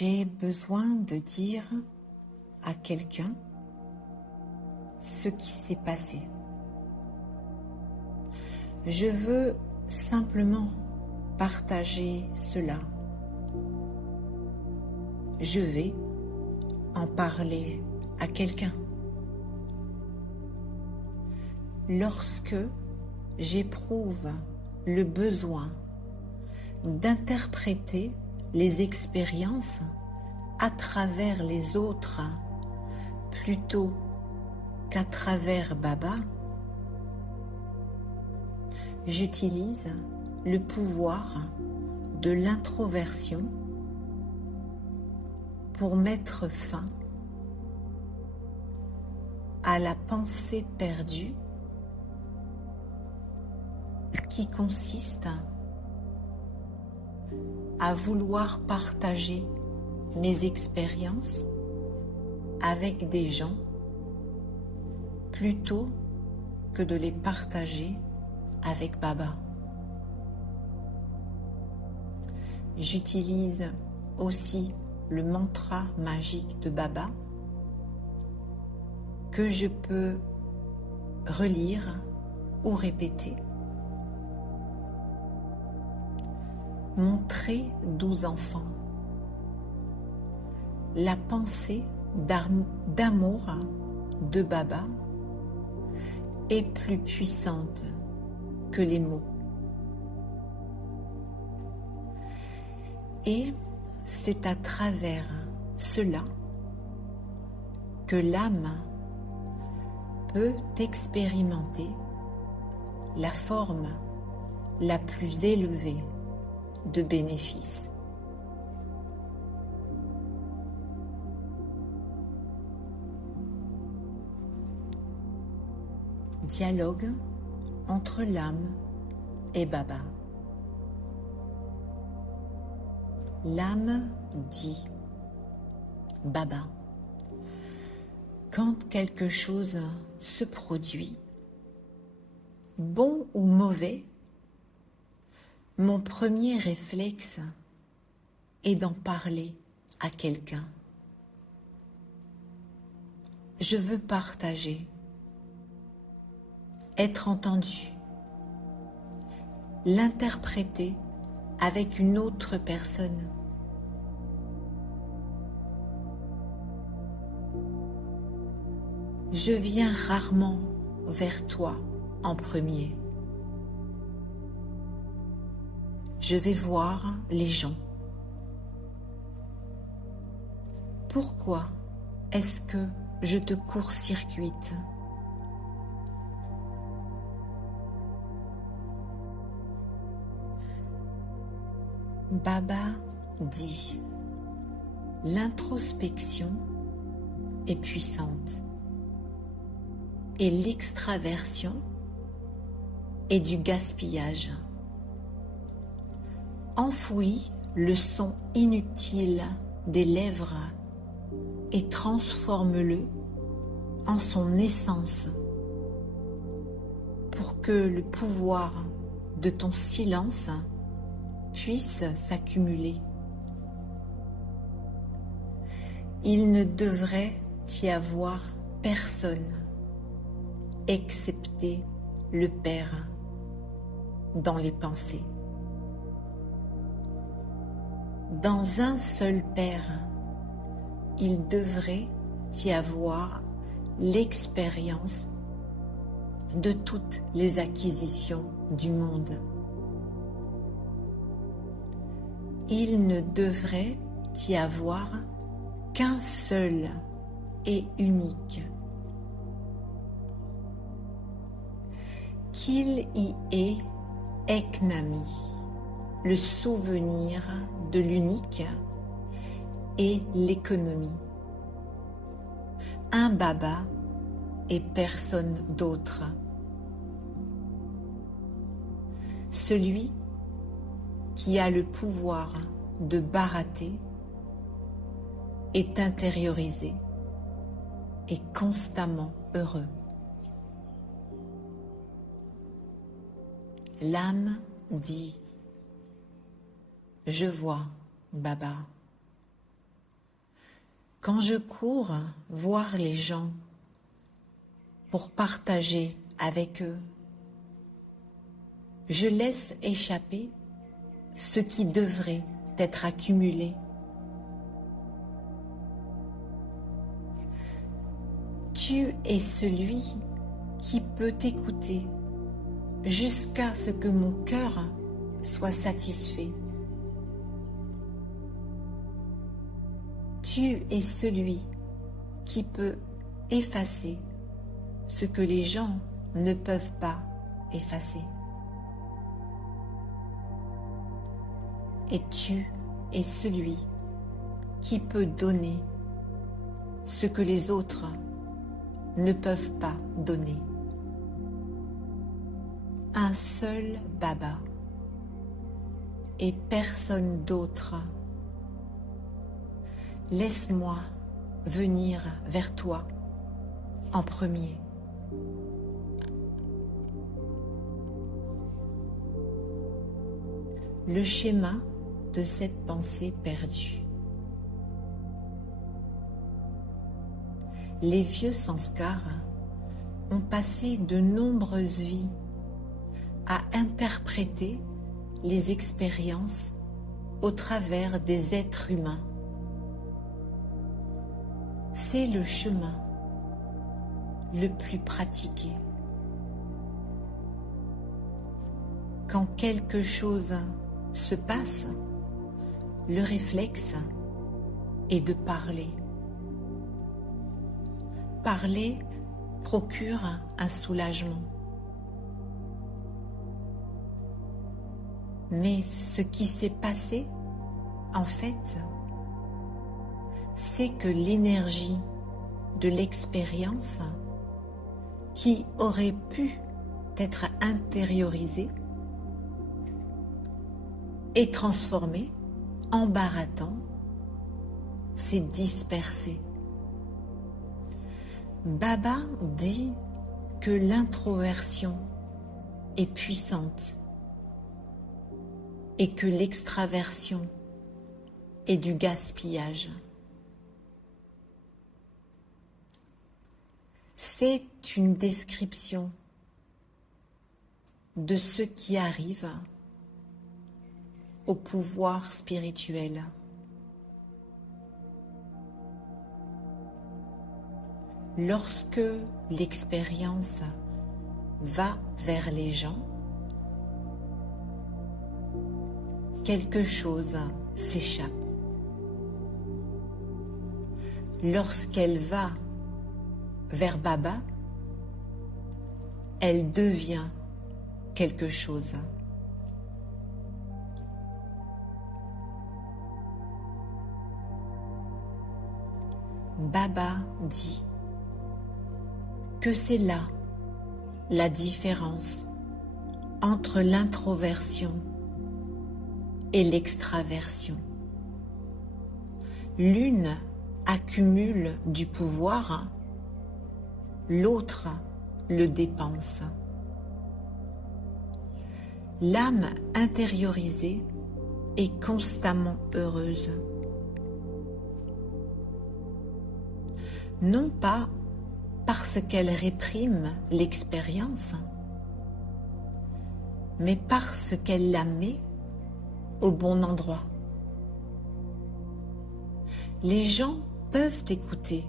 J'ai besoin de dire à quelqu'un ce qui s'est passé. Je veux simplement partager cela. Je vais en parler à quelqu'un. Lorsque j'éprouve le besoin d'interpréter les expériences à travers les autres plutôt qu'à travers Baba, j'utilise le pouvoir de l'introversion pour mettre fin à la pensée perdue qui consiste à vouloir partager mes expériences avec des gens plutôt que de les partager avec Baba. J'utilise aussi le mantra magique de Baba que je peux relire ou répéter. Mon très doux enfant, la pensée d'amour de Baba est plus puissante que les mots. Et c'est à travers cela que l'âme peut expérimenter la forme la plus élevée de bénéfices. Dialogue entre l'âme et Baba. L'âme dit: Baba, quand quelque chose se produit, bon ou mauvais, mon premier réflexe est d'en parler à quelqu'un. Je veux partager, être entendu, l'interpréter avec une autre personne. Je viens rarement vers toi en premier. Je vais voir les gens. Pourquoi est-ce que je te court-circuite ? Baba dit: l'introspection est puissante et l'extraversion est du gaspillage. Enfouis le son inutile des lèvres et transforme-le en son essence pour que le pouvoir de ton silence puisse s'accumuler. Il ne devrait y avoir personne excepté le Père dans les pensées. Dans un seul Père, il devrait y avoir l'expérience de toutes les acquisitions du monde. Il ne devrait y avoir qu'un seul et unique. Qu'il y ait Eknami, le souvenir de l'unique et l'économie. Un Baba et personne d'autre. Celui qui a le pouvoir de barater est intériorisé et constamment heureux. L'âme dit: je vois, Baba, Quand je cours voir les gens pour partager avec eux, je laisse échapper ce qui devrait être accumulé. Tu es celui qui peut t'écouter jusqu'à ce que mon cœur soit satisfait. Tu es celui qui peut effacer ce que les gens ne peuvent pas effacer. Et tu es celui qui peut donner ce que les autres ne peuvent pas donner. Un seul Baba et personne d'autre. Laisse-moi venir vers toi en premier. Le schéma de cette pensée perdue. Les vieux sanskars ont passé de nombreuses vies à interpréter les expériences au travers des êtres humains. C'est le chemin le plus pratiqué. Quand quelque chose se passe, le réflexe est de parler. Parler procure un soulagement. Mais ce qui s'est passé, en fait, c'est que l'énergie de l'expérience qui aurait pu être intériorisée est transformée en baratin, s'est dispersée. Baba dit que l'introversion est puissante et que l'extraversion est du gaspillage. C'est une description de ce qui arrive au pouvoir spirituel. Lorsque l'expérience va vers les gens, quelque chose s'échappe. Lorsqu'elle va vers Baba, elle devient quelque chose. Baba dit que c'est là la différence entre l'introversion et l'extraversion. L'une accumule du pouvoir, l'autre le dépense. L'âme intériorisée est constamment heureuse. Non pas parce qu'elle réprime l'expérience, mais parce qu'elle la met au bon endroit. Les gens peuvent écouter,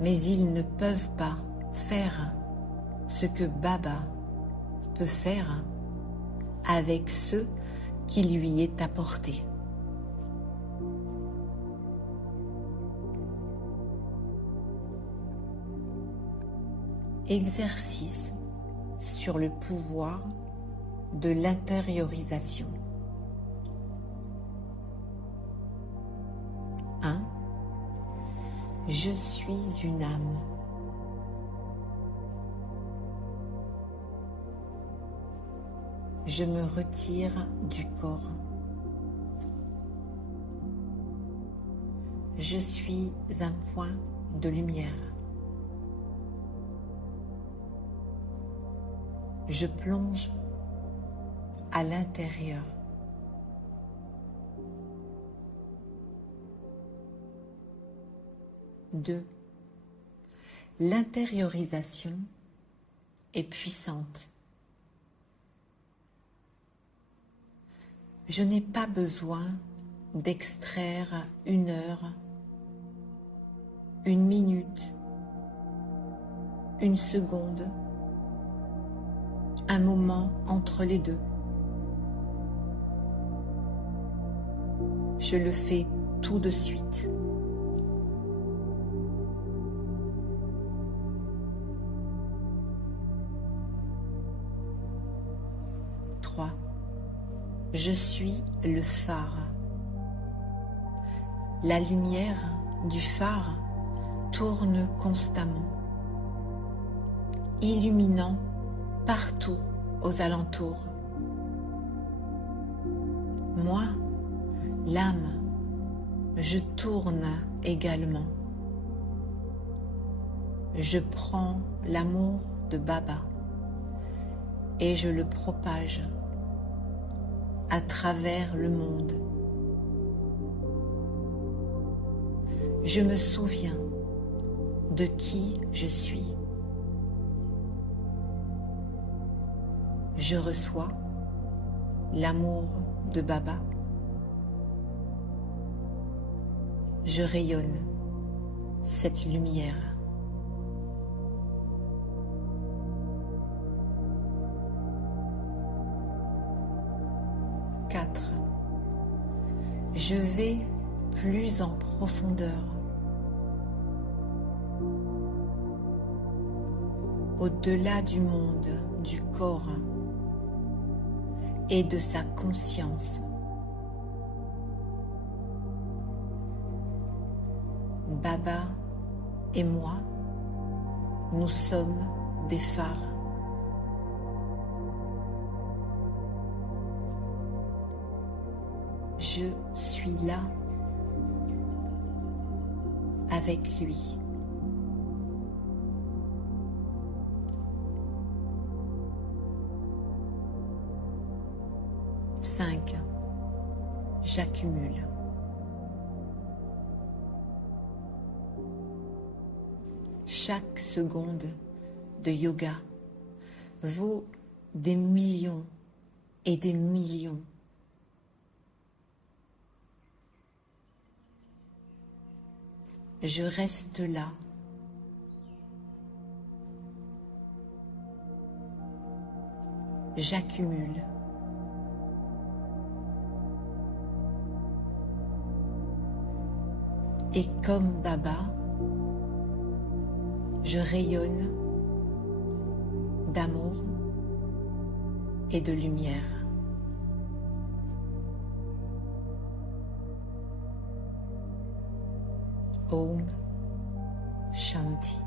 mais ils ne peuvent pas faire ce que Baba peut faire avec ce qui lui est apporté. Exercice sur le pouvoir de l'intériorisation. 1. Je suis une âme. Je me retire du corps. Je suis un point de lumière. Je plonge à l'intérieur. 2. L'intériorisation est puissante. Je n'ai pas besoin d'extraire 1 heure, 1 minute, 1 seconde, un moment entre les deux. Je le fais tout de suite. Je suis le phare. La lumière du phare tourne constamment, illuminant partout aux alentours. Moi, l'âme, je tourne également. Je prends l'amour de Baba et je le propage à travers le monde. Je me souviens de qui je suis. Je reçois l'amour de Baba. Je rayonne cette lumière. Je vais plus en profondeur, au-delà du monde, du corps et de sa conscience. Baba et moi, nous sommes des phares. Je suis là avec lui. J'accumule. Chaque seconde de yoga vaut des millions et des millions. Je reste là. J'accumule. Et comme Baba, je rayonne d'amour et de lumière. Om Shanti.